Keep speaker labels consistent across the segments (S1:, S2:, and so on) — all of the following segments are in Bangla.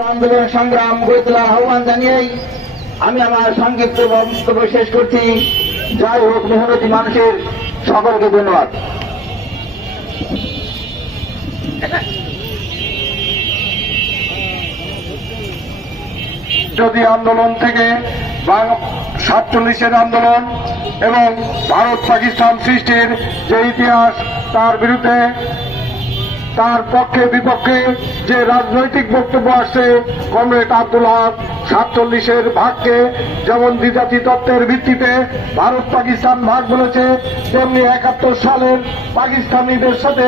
S1: আন্দোলন সংগ্রাম গড়ে আহ্বান জানিয়েই আমি আমার সংক্ষিপ্ত বক্তব্য শেষ করছি। যাই হোক মেহনতি মানুষের সকলকে ধন্যবাদ।
S2: যদি আন্দোলন থেকে সাতচল্লিশের আন্দোলন এবং ভারত পাকিস্তান সৃষ্টির যে ইতিহাস, তার বিরুদ্ধে তার পক্ষে বিপক্ষে যে রাজনৈতিক বক্তব্য আসছে, কমরেড আব্দুল হক সাতচল্লিশের ভাগকে যেমন দ্বিজাতি তত্ত্বের ভিত্তিতে ভারত পাকিস্তান ভাগ বলেছে, তেমনি একাত্তর সালের পাকিস্তানিদের সাথে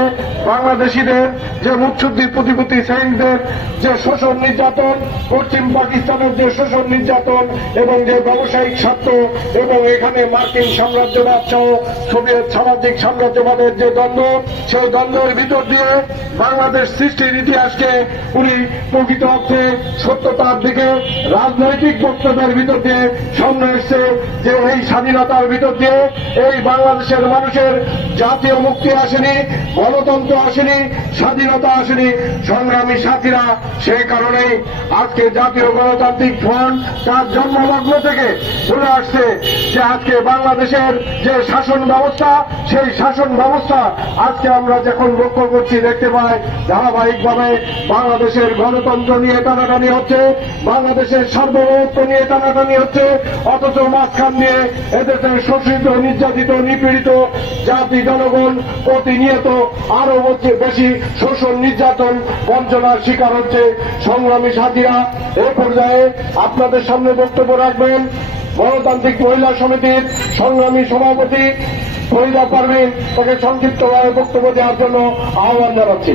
S2: বাংলাদেশিদের যে মুচ্ছুদ্দির প্রতিপতি সৈনিকদের যে শোষণ নির্যাতন, পশ্চিম পাকিস্তানের যে শোষণ নির্যাতন এবং যে ব্যবসায়িক স্বার্থ এবং এখানে মার্কিন সাম্রাজ্যবাদ সহ সোভিয়েত সামাজিক সাম্রাজ্যবাদের যে দ্বন্দ্ব, সেই দ্বন্দ্বের ভিতর দিয়ে বাংলাদেশ সৃষ্টির ইতিহাসকে উনি প্রকৃত অর্থে সত্যতার দিকে, রাজনৈতিক বক্তব্যের ভিতর দিয়ে সামনে এসছে যে এই স্বাধীনতার ভিতর দিয়ে এই বাংলাদেশের মানুষের জাতীয় মুক্তি আসেনি, গণতন্ত্র আসেনি, স্বাধীনতা আসেনি, সংগ্রামী সাথীরা সেই কারণেই আজকে জাতীয় গণতান্ত্রিক ফ্রন্ট তার জন্মলগ্ন থেকে বলে আসছে যে আজকে বাংলাদেশের যে শাসন ব্যবস্থা, সেই শাসন ব্যবস্থা আজকে আমরা যখন লক্ষ্য করছি দেখতে পাই ধারাবাহিকভাবে বাংলাদেশের গণতন্ত্র নিয়ে টানাটানি হচ্ছে, বাংলাদেশের সার্বভৌমত্ব নিয়ে টানাটানি হচ্ছে, অথচ মাঝখান দিয়ে এদেশের শোষিত, নির্যাতিত, নিপীড়িত জাতি, জনগণ প্রতিনিয়ত আরও হচ্ছে বেশি শোষণ, নির্যাতন, বঞ্চনার শিকার হচ্ছে সংগ্রামী সাথীরা। এ পর্যায়ে আপনাদের সামনে বক্তব্য রাখবেন গণতান্ত্রিক মহিলা সমিতির সংগ্রামী সভাপতি মহিলা পারভিন তাকে সংক্ষিপ্তভাবে বক্তব্য দেওয়ার জন্য আহ্বান জানাচ্ছি।